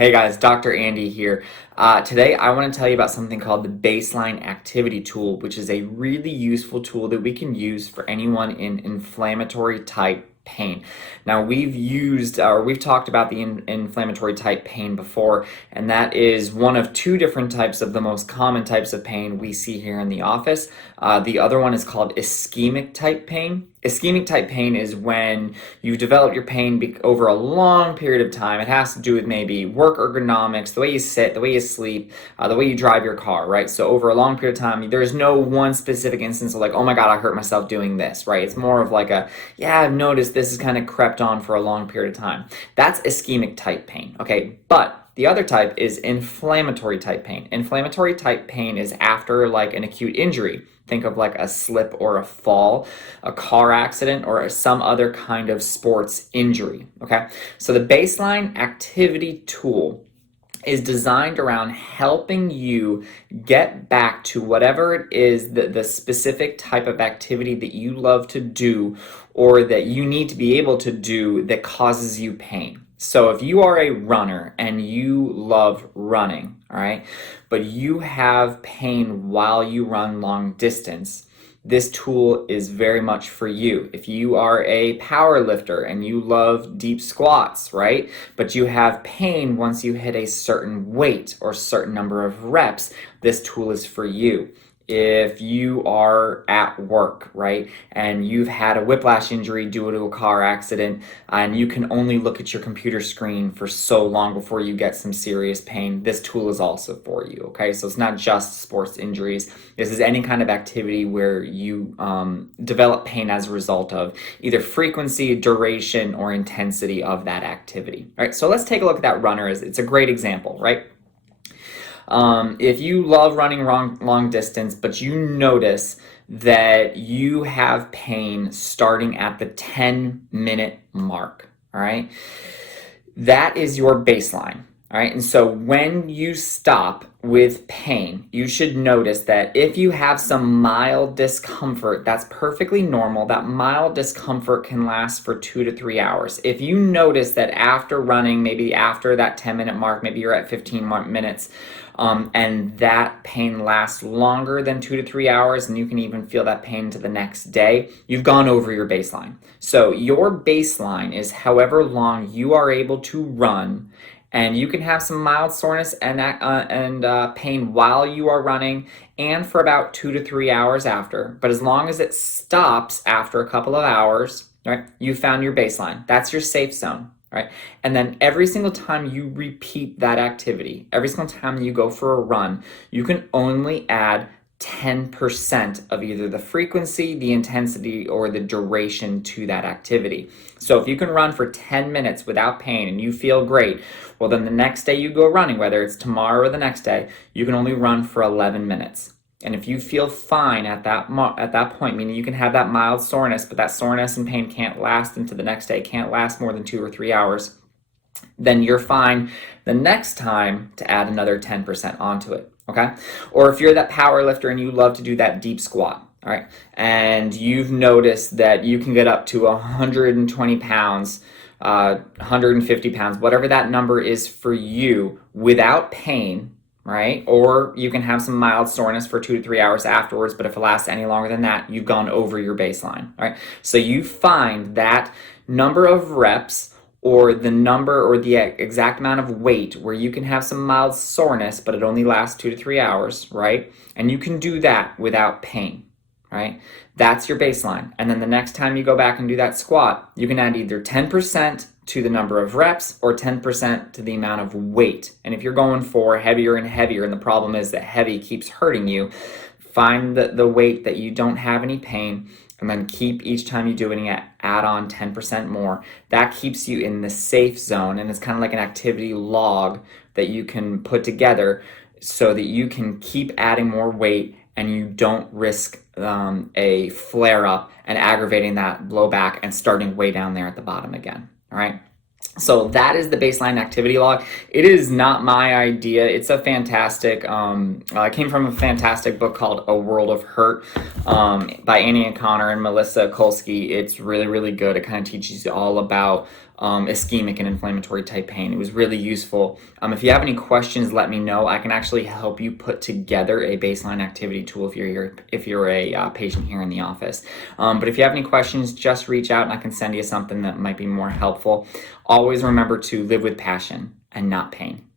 Hey guys, Dr. Andy here. Today I want to tell you about something called the Baseline Activity Tool, which is a really useful tool that we can use for anyone in inflammatory type pain. Now we've talked about the inflammatory type pain before, and that is one of two different types of the most common types of pain we see here in the office. The other one is called ischemic type pain. Ischemic type pain is when you develop your pain over a long period of time. It has to do with maybe work ergonomics, the way you sit, the way you sleep, the way you drive your car, right? So over a long period of time, there's no one specific instance of like, oh my God, I hurt myself doing this, right? It's more of like yeah, I've noticed this has kind of crept on for a long period of time. That's ischemic type pain, okay? But the other type is inflammatory type pain. Inflammatory type pain is after like an acute injury. Think of like a slip or a fall, a car accident, or some other kind of sports injury, okay? So the Baseline Activity Tool is designed around helping you get back to whatever it is, the specific type of activity that you love to do or that you need to be able to do that causes you pain. So if you are a runner and you love running, all right, but you have pain while you run long distance, this tool is very much for you. If you are a power lifter and you love deep squats, right, but you have pain once you hit a certain weight or certain number of reps, this tool is for you. If you are at work, right, and you've had a whiplash injury due to a car accident, and you can only look at your computer screen for so long before you get some serious pain, this tool is also for you, okay? So it's not just sports injuries. This is any kind of activity where you develop pain as a result of either frequency, duration, or intensity of that activity. All right, so let's take a look at that runner. It's a great example, right? If you love running long distance, but you notice that you have pain starting at the 10-minute mark, all right? That is your baseline, all right? And so when you stop with pain, you should notice that if you have some mild discomfort, that's perfectly normal. That mild discomfort can last for 2 to 3 hours. If you notice that after running, maybe after that 10-minute mark, maybe you're at 15 minutes, and that pain lasts longer than 2 to 3 hours, and you can even feel that pain to the next day, you've gone over your baseline. So your baseline is however long you are able to run, and you can have some mild soreness and pain while you are running and for about 2 to 3 hours after. But as long as it stops after a couple of hours, right, you found your baseline. That's your safe zone, right? And then every single time you repeat that activity, every single time you go for a run, you can only add 10% of either the frequency, the intensity, or the duration to that activity. So if you can run for 10 minutes without pain and you feel great, well then the next day you go running, whether it's tomorrow or the next day, you can only run for 11 minutes. And if you feel fine at that point, meaning you can have that mild soreness, but that soreness and pain can't last into the next day, can't last more than 2 or 3 hours, then you're fine the next time to add another 10% onto it, okay? Or if you're that power lifter and you love to do that deep squat, all right, and you've noticed that you can get up to 120 pounds, 150 pounds, whatever that number is for you without pain, right? Or you can have some mild soreness for 2 to 3 hours afterwards, but if it lasts any longer than that, you've gone over your baseline, all right? So you find that number of reps or the number or the exact amount of weight where you can have some mild soreness, but it only lasts 2 to 3 hours, right? And you can do that without pain, right? That's your baseline. And then the next time you go back and do that squat, you can add either 10% to the number of reps or 10% to the amount of weight. And if you're going for heavier and heavier, and the problem is that heavy keeps hurting you, find the weight that you don't have any pain, and then keep each time you do it, add on 10% more. That keeps you in the safe zone, and it's kind of like an activity log that you can put together so that you can keep adding more weight and you don't risk a flare-up and aggravating that blowback and starting way down there at the bottom again, all right? So that is the Baseline Activity Log. It is not my idea. It's a fantastic, it came from a fantastic book called A World of Hurt by Annie O'Connor and Melissa Kolsky. It's really, really good. It kind of teaches you all about ischemic and inflammatory type pain. It was really useful. If you have any questions, let me know. I can actually help you put together a baseline activity tool if you're a patient here in the office. But if you have any questions, just reach out and I can send you something that might be more helpful. Always remember to live with passion and not pain.